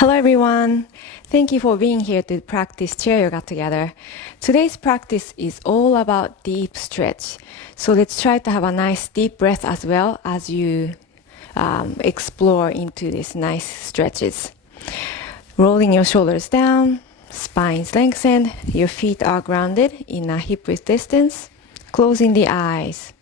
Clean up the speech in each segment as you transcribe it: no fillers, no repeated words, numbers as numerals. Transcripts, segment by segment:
Hello everyone. Thank you for being here to practice chair yoga together. Today's practice is all about deep stretch. So let's try to have a nice deep breath as well as you explore into these nice stretches. Rolling your shoulders down, spine's lengthened, your feet are grounded in a hip width distance, closing the eyes.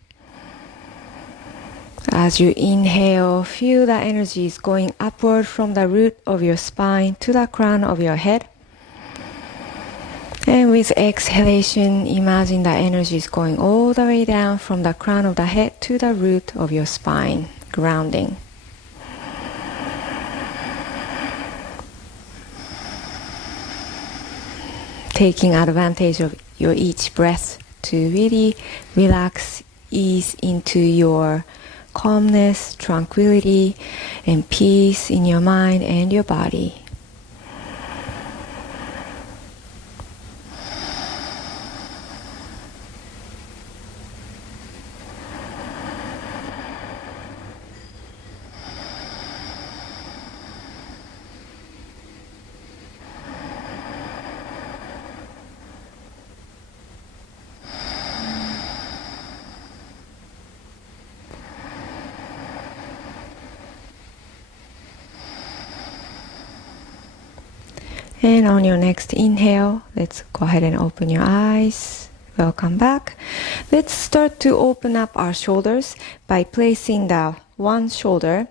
As you inhale, feel the energy is going upward from the root of your spine to the crown of your head. And with exhalation, imagine the energy is going all the way down from the crown of the head to the root of your spine, grounding. Taking advantage of your each breath to really relax, ease into your calmness, tranquility, and peace in your mind and your body. And on your next inhale, let's go ahead and open your eyes. Welcome back. Let's start to open up our shoulders by placing the one shoulder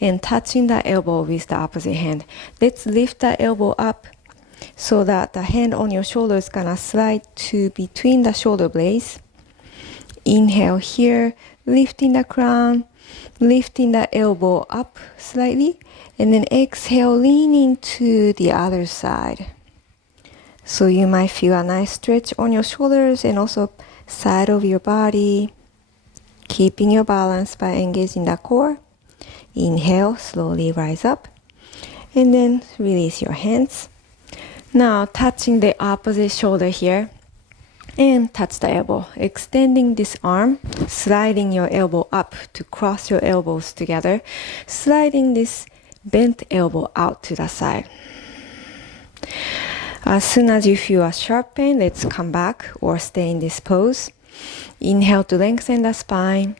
and touching the elbow with the opposite hand. Let's lift the elbow up so that the hand on your shoulder is gonna slide to between the shoulder blades. Inhale here, lifting the crown, lifting the elbow up slightly. And then exhale, leaning to the other side. So you might feel a nice stretch on your shoulders and also side of your body. Keeping your balance by engaging the core. Inhale, slowly rise up. And then release your hands. Now touching the opposite shoulder here. And touch the elbow. Extending this arm, sliding your elbow up to cross your elbows together. Sliding this bent elbow out to the side. As soon as you feel a sharp pain, let's come back or stay in this pose. Inhale to lengthen the spine.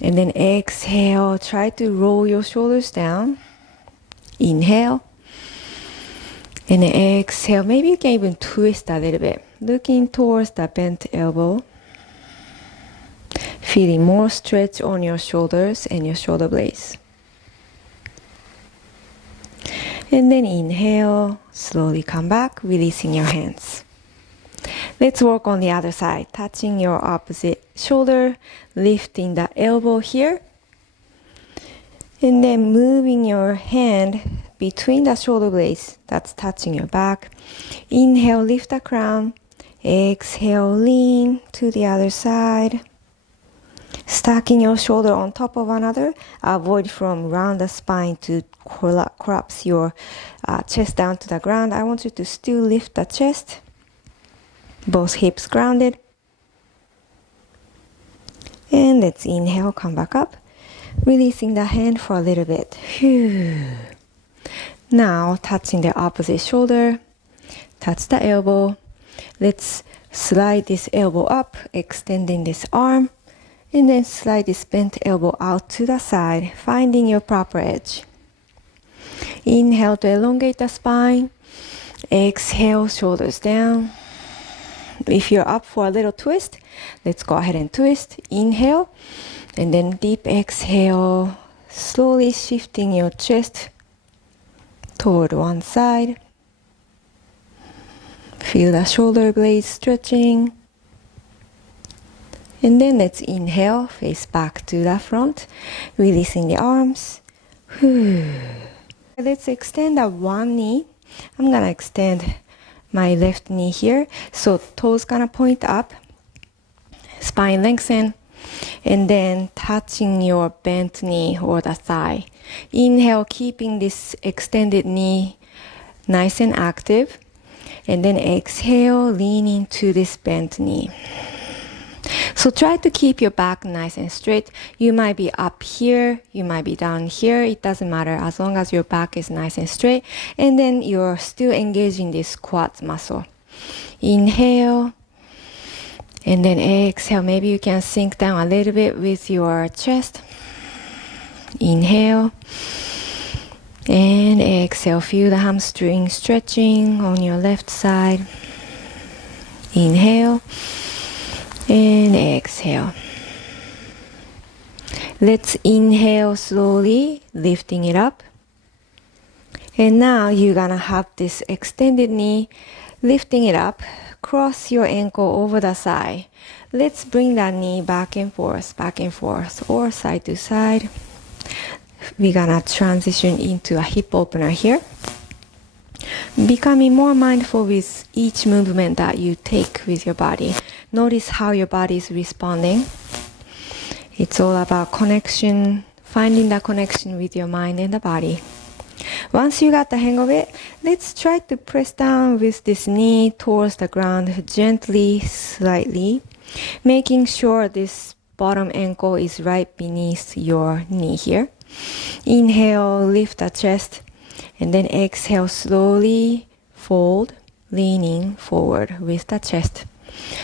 And then exhale, try to roll your shoulders down. Inhale. And then exhale, maybe you can even twist a little bit. Looking towards the bent elbow. Feeling more stretch on your shoulders and your shoulder blades. And then inhale, slowly come back, releasing your hands. Let's work on the other side, touching your opposite shoulder, lifting the elbow here. And then moving your hand between the shoulder blades, that's touching your back. Inhale, lift the crown. Exhale, lean to the other side. Stacking your shoulder on top of another. Avoid from round the spine to collapse your chest down to the ground. I want you to still lift the chest. Both hips grounded. And let's inhale, come back up. Releasing the hand for a little bit. Phew. Now touching the opposite shoulder. Touch the elbow. Let's slide this elbow up, extending this arm. And then slide this bent elbow out to the side, finding your proper edge. Inhale to elongate the spine. Exhale, shoulders down. If you're up for a little twist, let's go ahead and twist. Inhale, and then deep exhale, slowly shifting your chest toward one side. Feel the shoulder blades stretching. And then let's inhale, face back to the front, releasing the arms. Let's extend the one knee. I'm gonna extend my left knee here. So toes gonna point up, spine lengthen, and then touching your bent knee or the thigh. Inhale, keeping this extended knee nice and active. And then exhale, lean into this bent knee. So try to keep your back nice and straight. You might be up here, you might be down here. It doesn't matter as long as your back is nice and straight. And then you're still engaging this quads muscle. Inhale. And then exhale. Maybe you can sink down a little bit with your chest. Inhale. And exhale. Feel the hamstring stretching on your left side. Inhale. And exhale. Let's inhale slowly, lifting it up. And now you're gonna have this extended knee, lifting it up. Cross your ankle over the side. Let's bring that knee back and forth, or side to side. We're gonna transition into a hip opener here. Becoming more mindful with each movement that you take with your body. Notice how your body is responding. It's all about connection, finding that connection with your mind and the body. Once you got the hang of it, let's try to press down with this knee towards the ground gently, slightly, making sure this bottom ankle is right beneath your knee here. Inhale, lift the chest, and then exhale slowly, fold, leaning forward with the chest.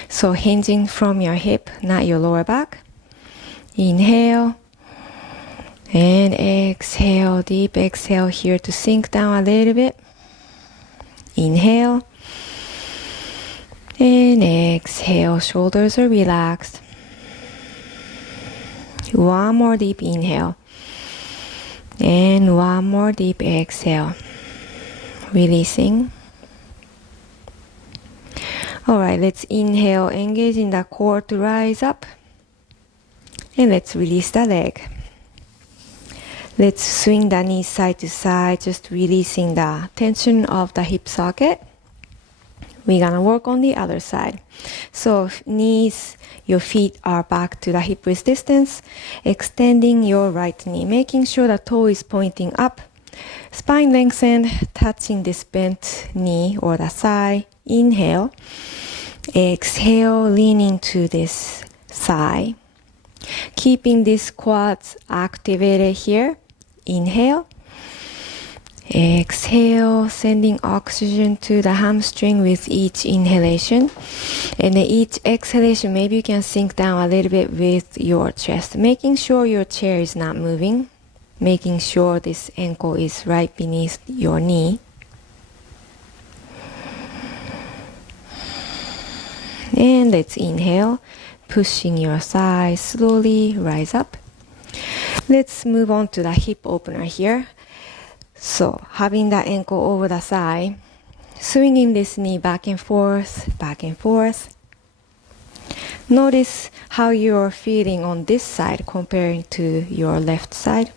So hinging from your hip, not your lower back. Inhale. And exhale, deep exhale here to sink down a little bit. Inhale. And exhale, shoulders are relaxed. One more deep inhale. And one more deep exhale. Releasing. Alright, let's inhale, engaging the core to rise up. And let's release the leg. Let's swing the knees side to side, just releasing the tension of the hip socket. We're gonna work on the other side. So knees, your feet are back to the hip width distance, extending your right knee, making sure the toe is pointing up. Spine lengthened, touching this bent knee or the thigh. Inhale. Exhale, leaning to this thigh. Keeping these quads activated here. Inhale. Exhale, sending oxygen to the hamstring with each inhalation. And then each exhalation, maybe you can sink down a little bit with your chest, making sure your chair is not moving, making sure this ankle is right beneath your knee. And let's inhale, pushing your thighs slowly, rise up. Let's move on to the hip opener here. So, having the ankle over the thigh, swinging this knee back and forth, back and forth. Notice how you're feeling on this side comparing to your left side.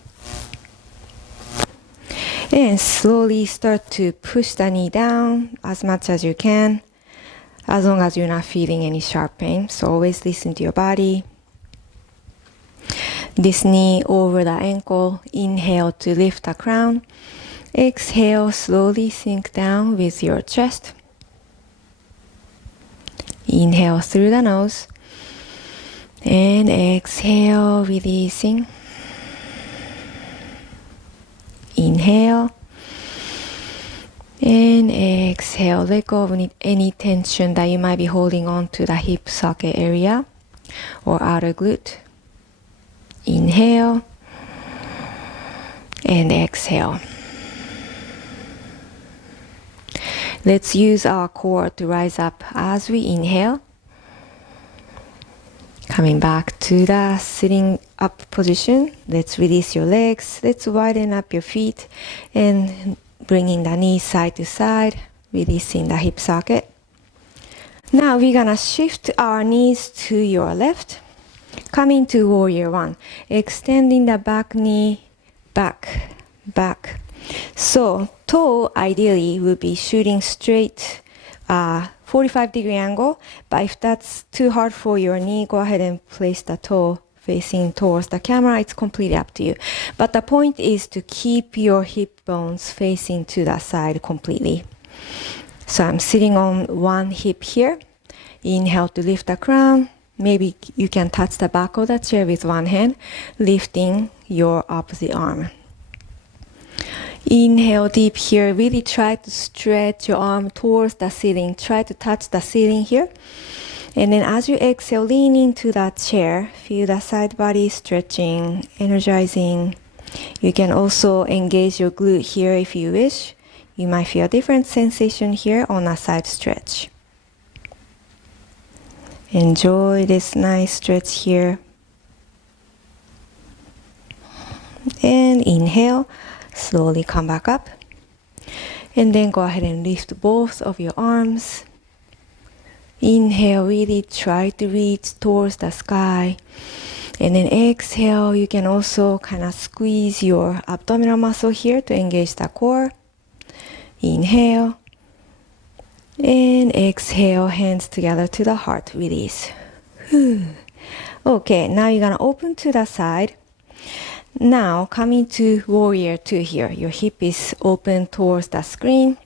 And slowly start to push the knee down as much as you can, as long as you're not feeling any sharp pain. So always listen to your body. This knee over the ankle. Inhale to lift the crown. Exhale, slowly sink down with your chest. Inhale through the nose. And exhale, releasing. Inhale. And exhale, let go of any tension that you might be holding on to the hip socket area or outer glute. Inhale and exhale. Let's use our core to rise up as we inhale. Coming back to the sitting up position. Let's release your legs. Let's widen up your feet and bringing the knees side to side, releasing the hip socket. Now we're gonna shift our knees to your left. Coming to warrior one, extending the back knee, back, back. So toe ideally will be shooting straight, 45-degree angle. But if that's too hard for your knee, go ahead and place the toe facing towards the camera. It's completely up to you. But the point is to keep your hip bones facing to the side completely. So I'm sitting on one hip here. Inhale to lift the crown. Maybe you can touch the back of the chair with one hand, lifting your opposite arm. Inhale deep here. Really try to stretch your arm towards the ceiling. Try to touch the ceiling here. And then as you exhale, lean into that chair. Feel the side body stretching, energizing. You can also engage your glute here if you wish. You might feel a different sensation here on a side stretch. Enjoy this nice stretch here. And inhale, slowly come back up. And then go ahead and lift both of your arms. Inhale, really try to reach towards the sky. And then exhale, you can also kind of squeeze your abdominal muscle here to engage the core. Inhale. And exhale, hands together to the heart, release. Okay, now you're gonna open to the side. Now coming to warrior two here. Your hip is open towards the screen,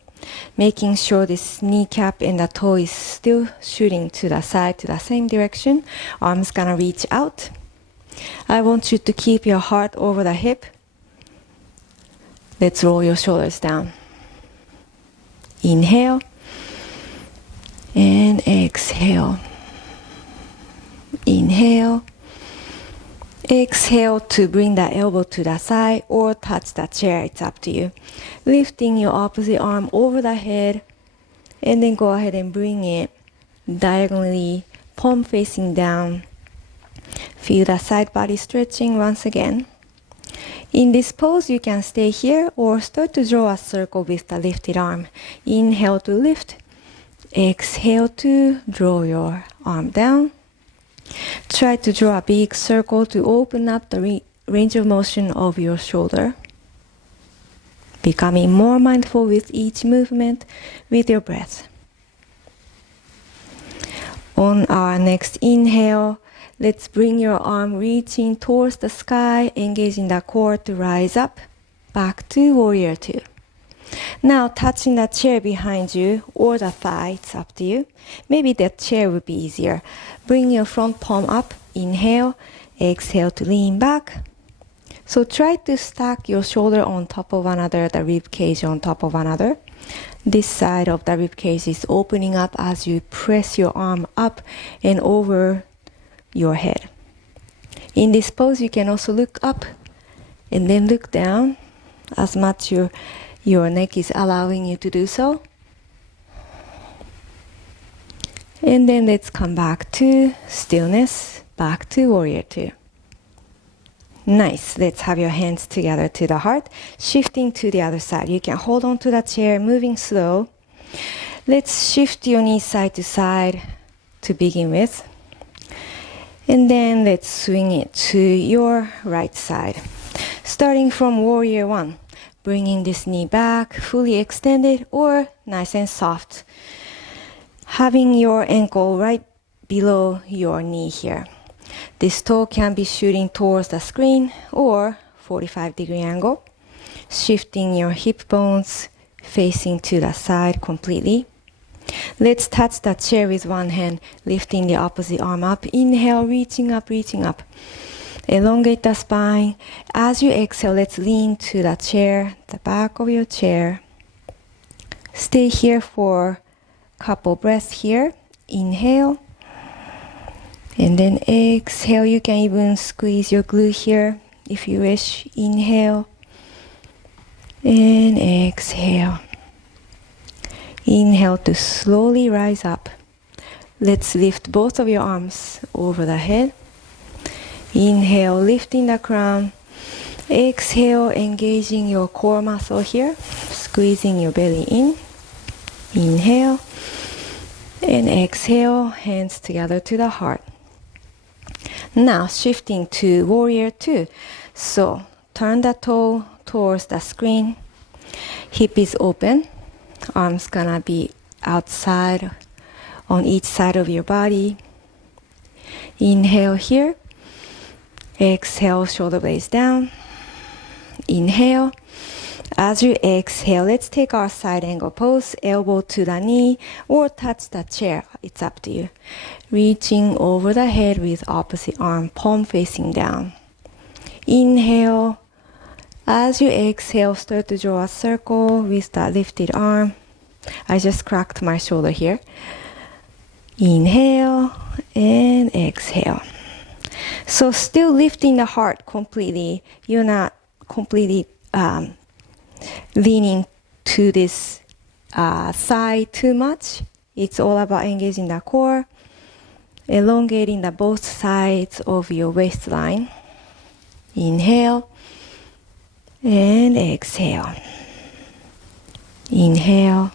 making sure this kneecap and the toe is still shooting to the side, to the same direction. Arms gonna reach out. I want you to keep your heart over the hip. Let's roll your shoulders down. Inhale. And exhale. Inhale. Exhale to bring the elbow to the side or touch the chair. It's up to you. Lifting your opposite arm over the head. And then go ahead and bring it diagonally, palm facing down. Feel the side body stretching once again. In this pose, you can stay here or start to draw a circle with the lifted arm. Inhale to lift. Exhale to draw your arm down. Try to draw a big circle to open up the range of motion of your shoulder. Becoming more mindful with each movement with your breath. On our next inhale, let's bring your arm reaching towards the sky, engaging the core to rise up, back to warrior two. Now touching the chair behind you or the thigh, it's up to you. Maybe that chair would be easier. Bring your front palm up, inhale, exhale to lean back. So try to stack your shoulder on top of another, the rib cage on top of another. This side of the rib cage is opening up as you press your arm up and over your head. In this pose, you can also look up and then look down as much your neck is allowing you to do so. And then let's come back to stillness, back to warrior two. Nice. Let's have your hands together to the heart, shifting to the other side. You can hold on to the chair, moving slow. Let's shift your knees side to side to begin with. And then let's swing it to your right side. Starting from warrior one. Bringing this knee back, fully extended or nice and soft. Having your ankle right below your knee here. This toe can be shooting towards the screen or 45-degree angle. Shifting your hip bones, facing to the side completely. Let's touch the chair with one hand, lifting the opposite arm up. Inhale, reaching up, reaching up. Elongate the spine. As you exhale, let's lean to the chair, the back of your chair. Stay here for a couple breaths here. Inhale. And then exhale. You can even squeeze your glute here if you wish. Inhale. And exhale. Inhale to slowly rise up. Let's lift both of your arms over the head. Inhale, lifting the crown. Exhale, engaging your core muscle here. Squeezing your belly in. Inhale. And exhale, hands together to the heart. Now shifting to warrior two. So turn the toe towards the screen. Hip is open. Arms gonna be outside on each side of your body. Inhale here. Exhale, shoulder blades down. Inhale. As you exhale, let's take our side angle pose, elbow to the knee or touch the chair. It's up to you. Reaching over the head with opposite arm, palm facing down. Inhale. As you exhale, start to draw a circle with the lifted arm. I just cracked my shoulder here. Inhale and exhale. So still lifting the heart completely. You're not completely leaning to this side too much. It's all about engaging the core, elongating the both sides of your waistline. Inhale and exhale. Inhale.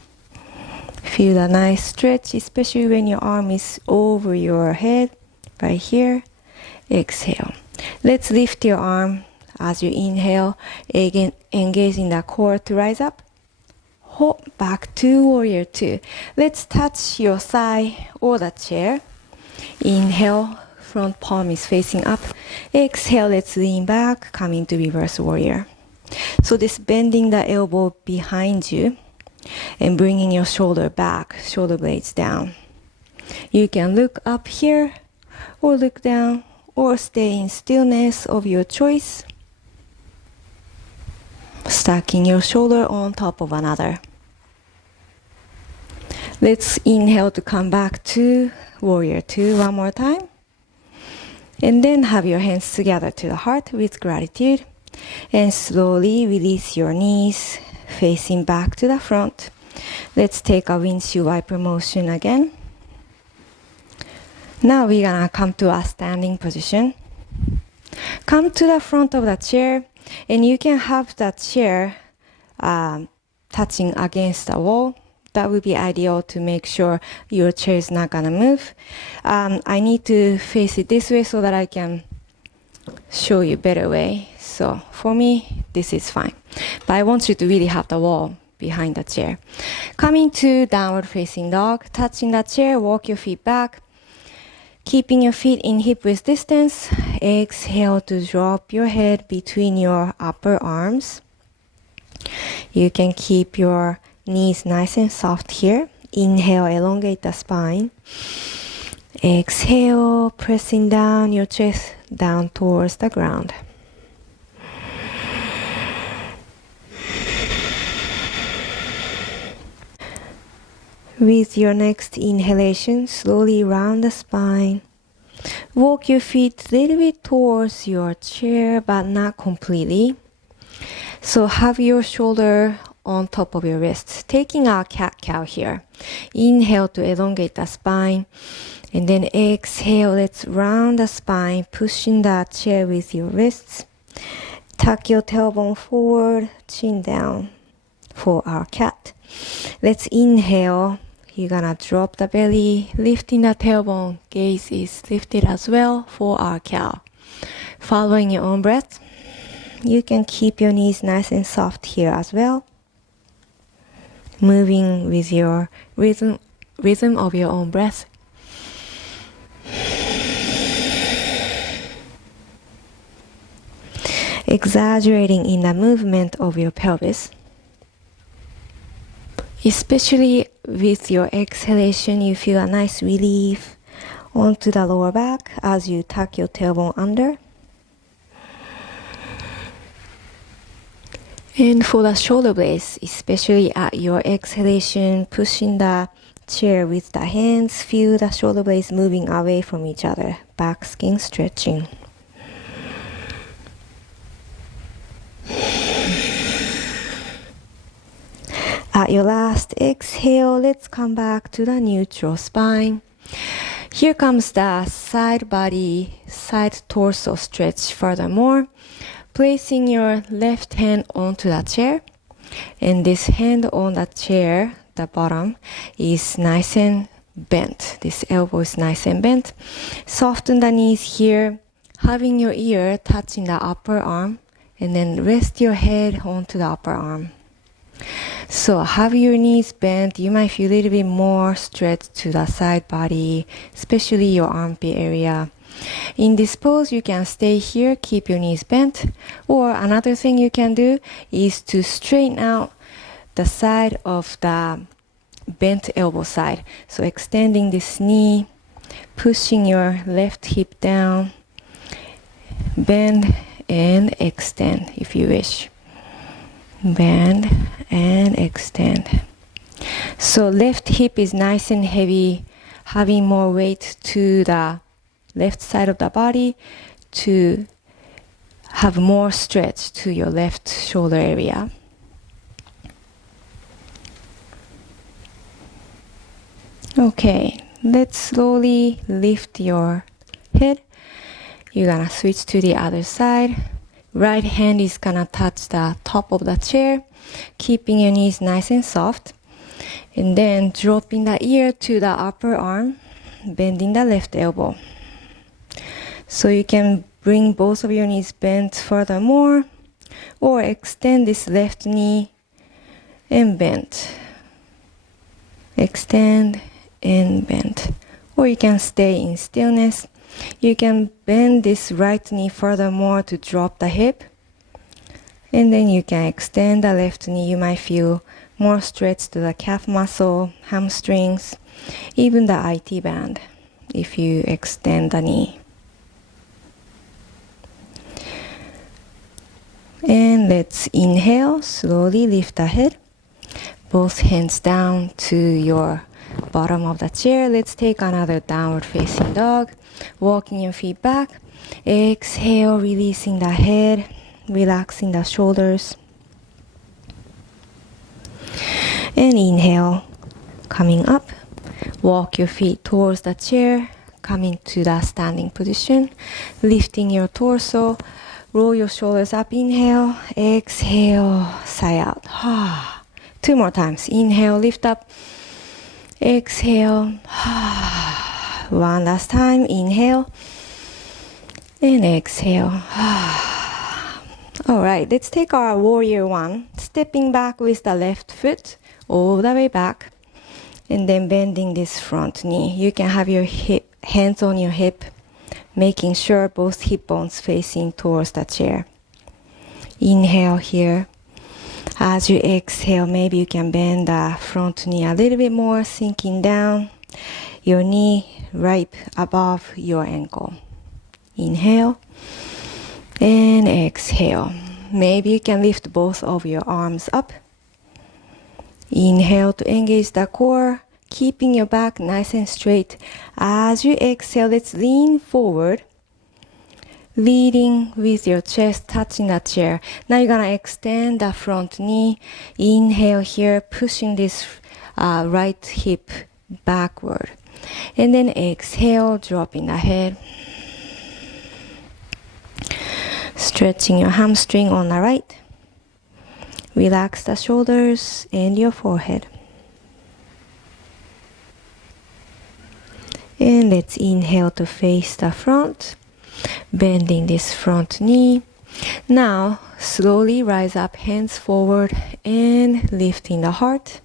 Feel a nice stretch, especially when your arm is over your head, right here. Exhale. Let's lift your arm as you inhale, again engaging the core to rise up. Hold back to warrior two. Let's touch your thigh or the chair. Inhale, front palm is facing up. Exhale, let's lean back, come into reverse warrior. So this bending the elbow behind you and bringing your shoulder back, shoulder blades down. You can look up here or look down or stay in stillness of your choice. Stacking your shoulder on top of another. Let's inhale to come back to warrior two one more time. And then have your hands together to the heart with gratitude. And slowly release your knees, facing back to the front. Let's take a windshield wiper motion again. Now we're gonna come to a standing position. Come to the front of the chair, and you can have the chair touching against the wall. That would be ideal to make sure your chair is not gonna move. I need to face it this way so that I can show you better way. So for me, this is fine. But I want you to really have the wall behind the chair. Coming to downward facing dog, touching the chair, walk your feet back. Keeping your feet in hip width distance. Exhale to drop your head between your upper arms. You can keep your knees nice and soft here. Inhale, elongate the spine. Exhale, pressing down your chest down towards the ground. With your next inhalation, slowly round the spine. Walk your feet a little bit towards your chair, but not completely. So have your shoulder on top of your wrists. Taking our cat-cow here. Inhale to elongate the spine. And then exhale, let's round the spine, pushing the chair with your wrists. Tuck your tailbone forward, chin down for our cat. Let's inhale. You're gonna drop the belly, lifting the tailbone. Gaze is lifted as well for our cow. Following your own breath, you can keep your knees nice and soft here as well. Moving with your rhythm of your own breath. Exaggerating in the movement of your pelvis. Especially with your exhalation, you feel a nice relief onto the lower back as you tuck your tailbone under. And for the shoulder blades, especially at your exhalation, pushing the chair with the hands, feel the shoulder blades moving away from each other. Back skin stretching. At your last exhale, let's come back to the neutral spine. Here comes the side body, side torso stretch furthermore. Placing your left hand onto the chair. And this hand on the chair, the bottom, is nice and bent. This elbow is nice and bent. Soften the knees here, having your ear touching the upper arm. And then rest your head onto the upper arm. So have your knees bent. You might feel a little bit more stretch to the side body, especially your armpit area. In this pose, you can stay here, keep your knees bent, or another thing you can do is to straighten out the side of the bent elbow side. So extending this knee, pushing your left hip down, bend and extend if you wish. Bend and extend. So left hip is nice and heavy, having more weight to the left side of the body to have more stretch to your left shoulder area. Okay, let's slowly lift your head. You're gonna switch to the other side. Right hand is gonna touch the top of the chair, keeping your knees nice and soft. And then dropping the ear to the upper arm, bending the left elbow. So you can bring both of your knees bent furthermore, or extend this left knee and bend. Extend and bend. Or you can stay in stillness. You can bend this right knee furthermore to drop the hip. And then you can extend the left knee. You might feel more stretch to the calf muscle, hamstrings, even the IT band if you extend the knee. And let's inhale, slowly lift the head. Both hands down to your bottom of the chair. Let's take another downward facing dog. Walking your feet back. Exhale, releasing the head, relaxing the shoulders. And inhale, coming up. Walk your feet towards the chair, coming to the standing position. Lifting your torso. Roll your shoulders up. Inhale, exhale, sigh out. 2 more times. Inhale, lift up. Exhale. 1 last time. Inhale. And exhale. All right, let's take our warrior one. Stepping back with the left foot all the way back. And then bending this front knee. You can have your hands on your hip, making sure both hip bones facing towards the chair. Inhale here. As you exhale, maybe you can bend the front knee a little bit more, sinking down. Your knee right above your ankle. Inhale and exhale. Maybe you can lift both of your arms up. Inhale to engage the core, keeping your back nice and straight. As you exhale, let's lean forward, leading with your chest touching the chair. Now you're gonna extend the front knee. Inhale here, pushing this right hip backward. And then exhale, dropping the head. Stretching your hamstring on the right. Relax the shoulders and your forehead. And let's inhale to face the front, bending this front knee. Now, slowly rise up, hands forward and lifting the heart.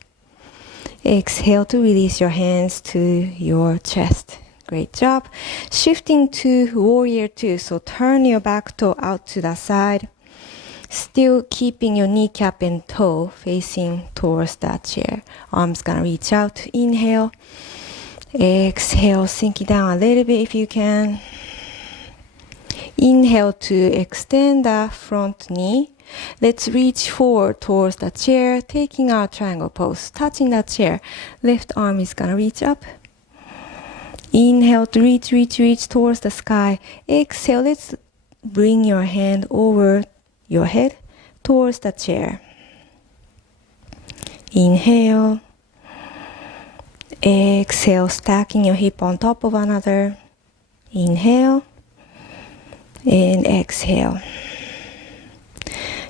Exhale to release your hands to your chest. Great job. Shifting to warrior two. So turn your back toe out to the side. Still keeping your kneecap and toe facing towards that chair. Arms gonna reach out. Inhale. Exhale, sinking down a little bit if you can. Inhale to extend the front knee. Let's reach forward towards the chair, taking our triangle pose, touching that chair. Left arm is gonna reach up. Inhale to reach towards the sky. Exhale, let's bring your hand over your head towards the chair. Inhale. Exhale, stacking your hip on top of another. Inhale. And exhale.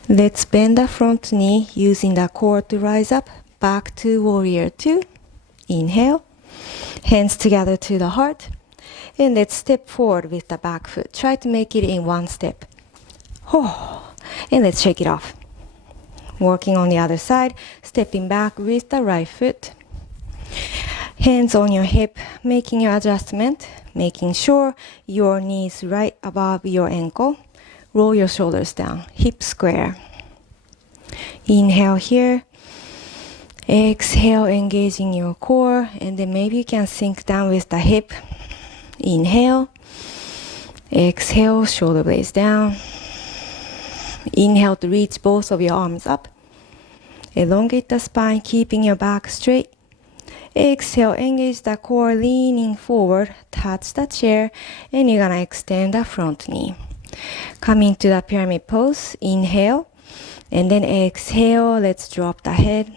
Let's bend the front knee using the core to rise up. Back to warrior two. Inhale. Hands together to the heart. And let's step forward with the back foot. Try to make it in one step. And let's shake it off. Working on the other side. Stepping back with the right foot. Hands on your hip, making your adjustment. making sure your knee is right above your ankle. Roll your shoulders down, hip square. Inhale here. Exhale, engaging your core, and then maybe you can sink down with the hip. Inhale. Exhale, shoulder blades down. Inhale to reach both of your arms up. Elongate the spine, keeping your back straight. Exhale, engage the core, leaning forward, touch the chair, and you're gonna extend the front knee. Coming to the pyramid pose, inhale, and then exhale, let's drop the head,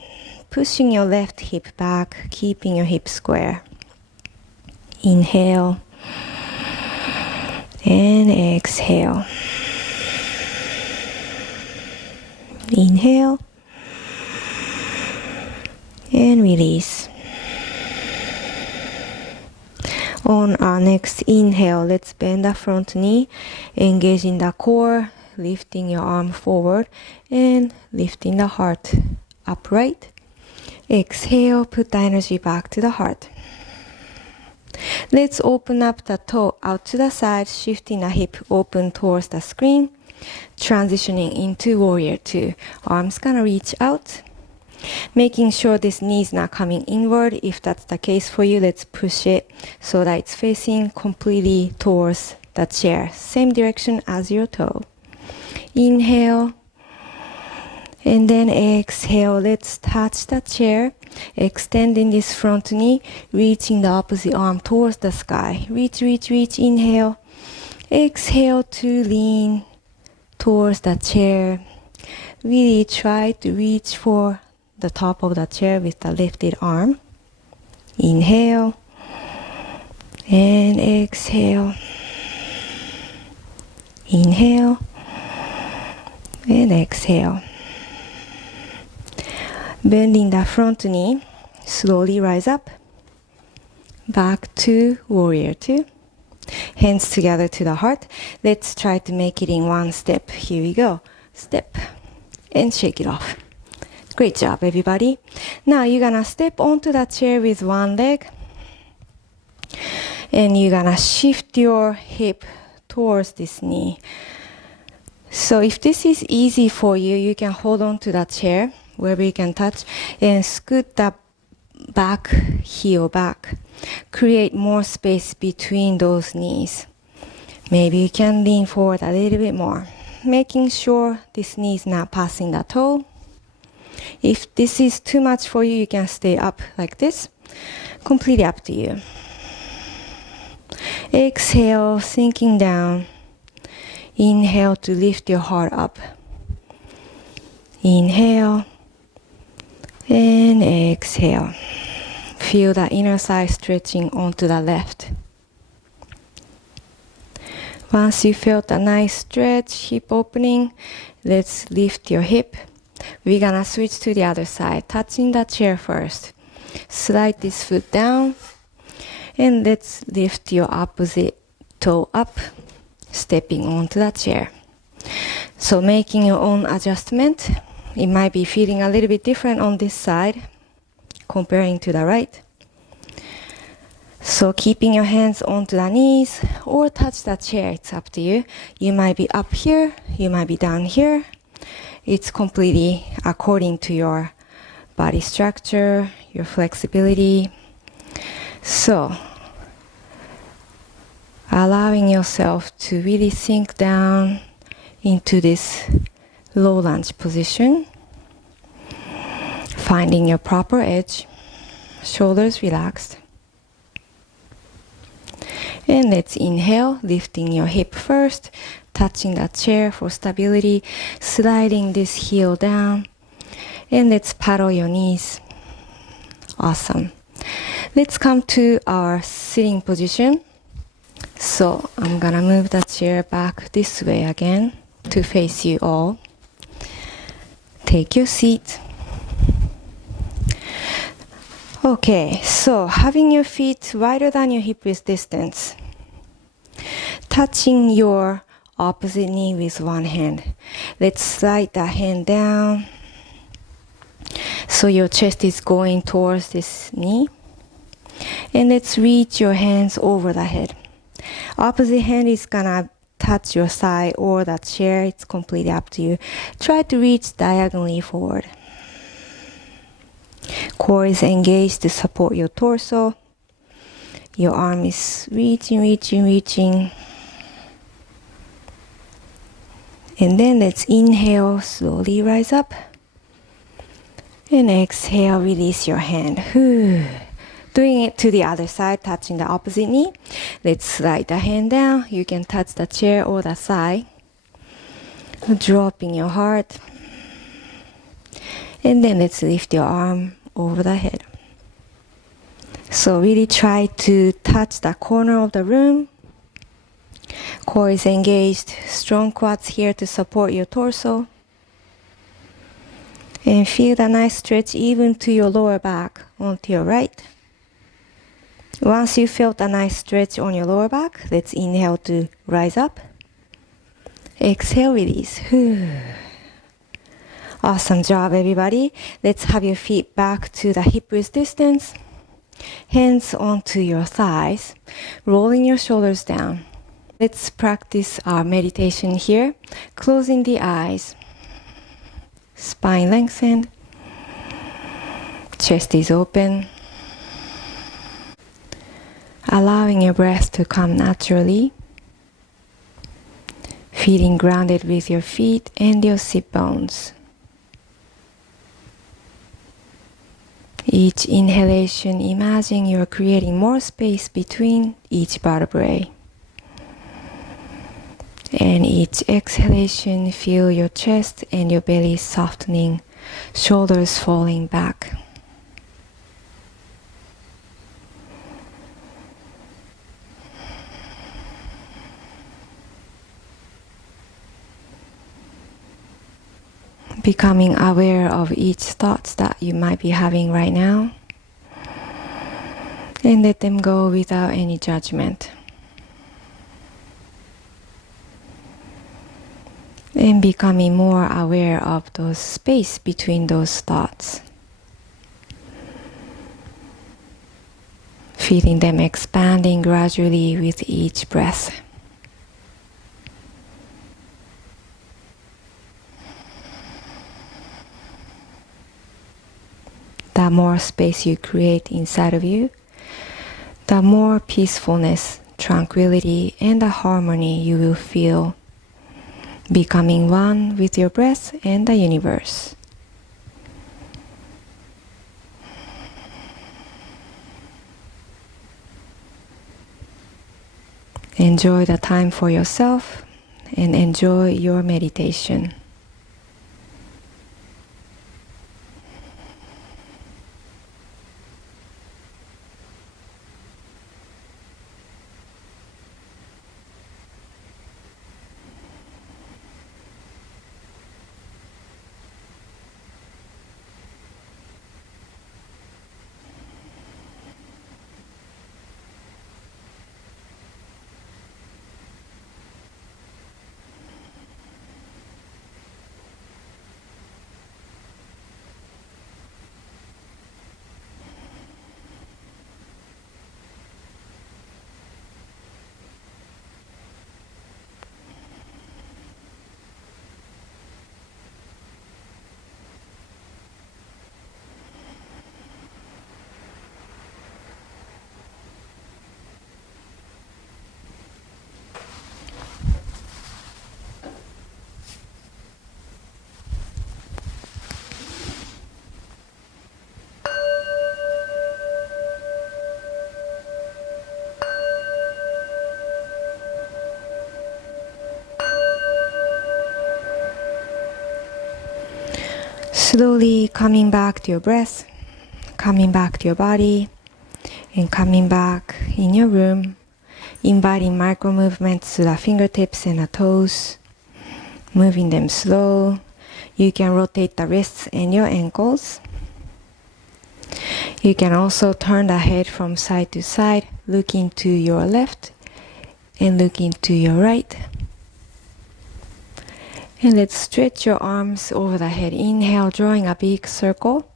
pushing your left hip back, keeping your hip square. Inhale, and exhale. Inhale, and release. On our next inhale, let's bend the front knee, engaging the core, lifting your arm forward, and lifting the heart upright. Exhale, put the energy back to the heart. Let's open up the toe out to the side, shifting the hip open towards the screen, transitioning into warrior two. Arms gonna reach out. Making sure this knee is not coming inward. If that's the case for you, let's push it so that it's facing completely towards the chair. Same direction as your toe. Inhale. And then exhale. Let's touch the chair. Extending this front knee. Reaching the opposite arm towards the sky. Reach, reach, reach. Inhale. Exhale to lean towards the chair. Really try to reach for the top of the chair with the lifted arm. Inhale and exhale. Inhale and exhale. Bending the front knee, slowly rise up. Back to warrior two. Hands together to the heart. Let's try to make it in one step. Here we go. Step and shake it off. Great job, everybody. Now you're gonna step onto the chair with one leg. And you're gonna shift your hip towards this knee. So if this is easy for you, you can hold on to the chair wherever you can touch and scoot the back heel back. Create more space between those knees. Maybe you can lean forward a little bit more, making sure this knee is not passing the toe. If this is too much for you, you can stay up like this. Completely up to you. Exhale, sinking down. Inhale to lift your heart up. Inhale and exhale. Feel the inner thigh stretching onto the left. Once you felt a nice stretch, hip opening, let's lift your hip. We're gonna switch to the other side, touching the chair first. Slide this foot down, and let's lift your opposite toe up, stepping onto the chair. So making your own adjustment. It might be feeling a little bit different on this side, comparing to the right. So keeping your hands onto the knees or touch the chair, it's up to you. You might be up here, you might be down here. It's completely according to your body structure, your flexibility. So allowing yourself to really sink down into this low lunge position. Finding your proper edge, shoulders relaxed. And let's inhale, lifting your hip first, touching the chair for stability, sliding this heel down. And let's paddle your knees. Awesome. Let's come to our sitting position. So I'm gonna move the chair back this way again to face you all. Take your seat. Okay, so having your feet wider than your hip width distance. Touching your opposite knee with one hand. Let's slide the hand down. So your chest is going towards this knee. And let's reach your hands over the head. Opposite hand is gonna touch your side or the chair. It's completely up to you. Try to reach diagonally forward. Core is engaged to support your torso. Your arm is reaching. And then let's inhale, slowly rise up. And exhale, release your hand. Doing it to the other side, touching the opposite knee. Let's slide the hand down. You can touch the chair or the side. Dropping your heart. And then let's lift your arm over the head. So really try to touch the corner of the room. Core is engaged. Strong quads here to support your torso. And feel the nice stretch even to your lower back onto your right. Once you felt a nice stretch on your lower back, let's inhale to rise up. Exhale, release. Awesome job, everybody. Let's have your feet back to the hip width distance. Hands onto your thighs, rolling your shoulders down. Let's practice our meditation here. Closing the eyes. Spine lengthened. Chest is open. Allowing your breath to come naturally. Feeling grounded with your feet and your sit bones. Each inhalation, imagine you're creating more space between each vertebrae. And each exhalation, feel your chest and your belly softening, shoulders falling back. Becoming aware of each thoughts that you might be having right now. And let them go without any judgment. And becoming more aware of those space between those thoughts. Feeling them expanding gradually with each breath. The more space you create inside of you, the more peacefulness, tranquility, and the harmony you will feel, becoming one with your breath and the universe. Enjoy the time for yourself and enjoy your meditation. Slowly coming back to your breath, coming back to your body, and coming back in your room, inviting micro movements to the fingertips and the toes, moving them slow. You can rotate the wrists and your ankles. You can also turn the head from side to side, looking to your left and looking to your right. And let's stretch your arms over the head. Inhale, drawing a big circle,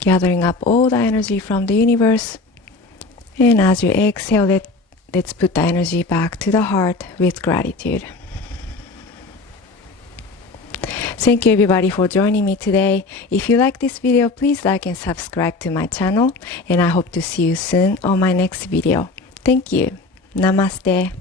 gathering up all the energy from the universe. And as you exhale, let let's put the energy back to the heart with gratitude. Thank you everybody for joining me today. If you like this video, please like and subscribe to my channel, and I hope to see you soon on my next video. Thank you. Namaste.